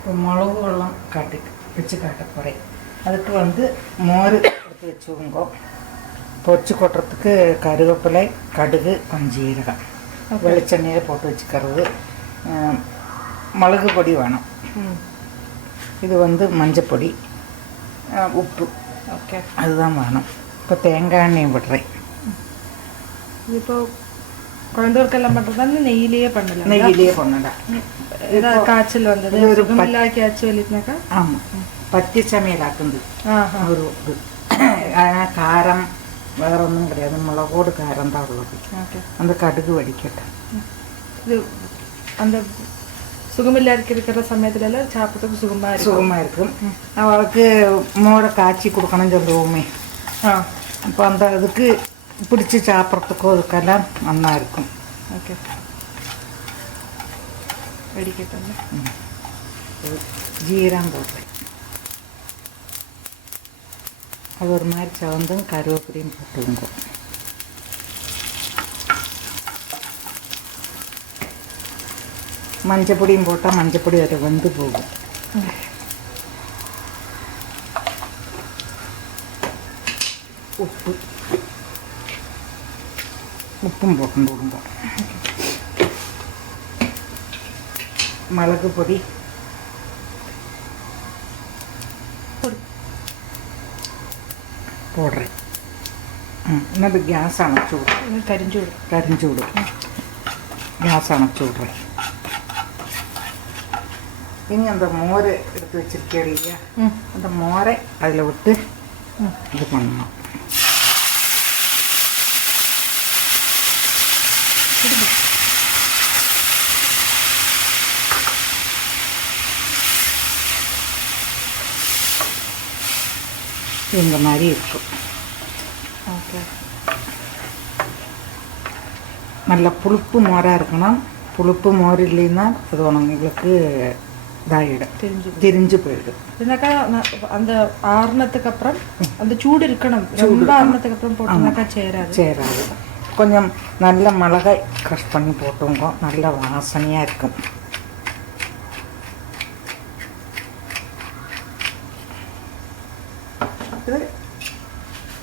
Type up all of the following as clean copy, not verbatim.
இப்போ மிளகு வெள்ளம் வச்சு காட்ட போகிறேன். அதுக்கு வந்து மோர் எடுத்து வச்சுக்கோங்க. பொரிச்சு கொட்டுறதுக்கு கருவேப்பிலை, கடுகு, கொஞ்சம் ஜீரகம், வெளிச்செண்ணெயில் போட்டு வச்சுக்கிறது. மிளகு பொடி வேணும். இது வந்து மஞ்சப்பொடி, உப்பு, ஓகே, அதுதான் வேணும். இப்போ தேங்காய் எண்ணெய் விடுறேன். இப்போ குழந்தைகளுக்கெல்லாம் பண்ணுறதா நெய்யிலேயே பண்ணலாம்? நெய்யிலேயே பண்ணலாம். ஏதாவது காய்ச்சல் வந்தது ஒரு காய்ச்சல் வெளியினாக்கா? ஆமாம், பச்சை சமையல் ஆக்குது ஒரு இது. ஆனால் காரம் வேற ஒன்றும் கிடையாது, மிளகோடு காரம் தான் உள்ளது. ஓகே, அந்த கடுகு வடிக்கட்டும். இது அந்த சுகமில்லா இருக்கிற சமயத்துல சாப்பிட்றதுக்கு சுகமாக இருக்கும். அவளுக்கு மோரை காய்ச்சி கொடுக்கணும்னு சொல்லுவோமே, அப்போ அந்த இதுக்கு பிடிச்சி சாப்பிட்றதுக்கும் அதுக்கெல்லாம் நல்லா இருக்கும். ஓகே, வெடிக்கட்டும். ஜீரம் போட்டேன். அது ஒரு மாதிரி சவந்தும் கருவேப்பிலையும் போட்டுங்க. மஞ்சப்பொடியும் போட்டால் மஞ்சப்பொடி அதை வந்து போகும். உப்பும் போடுங்க. மிளகு பொடி போடுறேன். എന്നിട്ട് ഗ്യാസ് അണച്ചു വിടും. കരിഞ്ചു വിടും. ഗ്യാസ് അണച്ചു വിടുறேன். ഇനി அந்த மோரை எடுத்து வச்சிருக்கீங்க, அந்த மோரை அதில் விட்டு இது பண்ணணும். இந்த மாதிரி இருக்கும். ஓகே, நல்ல புளிப்பு மோராக இருக்கணும். புளிப்பு மோர் இல்லைன்னா அது உங்களுக்கு இதாகிடும், திரிஞ்சு போயிடும். இல்லைனாக்கா அந்த ஆறுனத்துக்கு அப்புறம் அந்த சூடு இருக்கணும். ரொம்ப ஆறுனத்துக்கு அப்புறம் போட்டோம்னாக்கா சேராது. கொஞ்சம் நல்ல மிளகாய் க்ரஷ் பண்ணி போட்டுங்க, நல்ல வாசனையாக இருக்கும். இது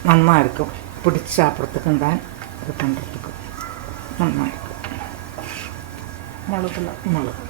நல்லா இருக்கும், பிடிச்சி சாப்பிட்றதுக்கும் தான், இது பண்ணுறதுக்கும் நல்லா இருக்கும். மிளகு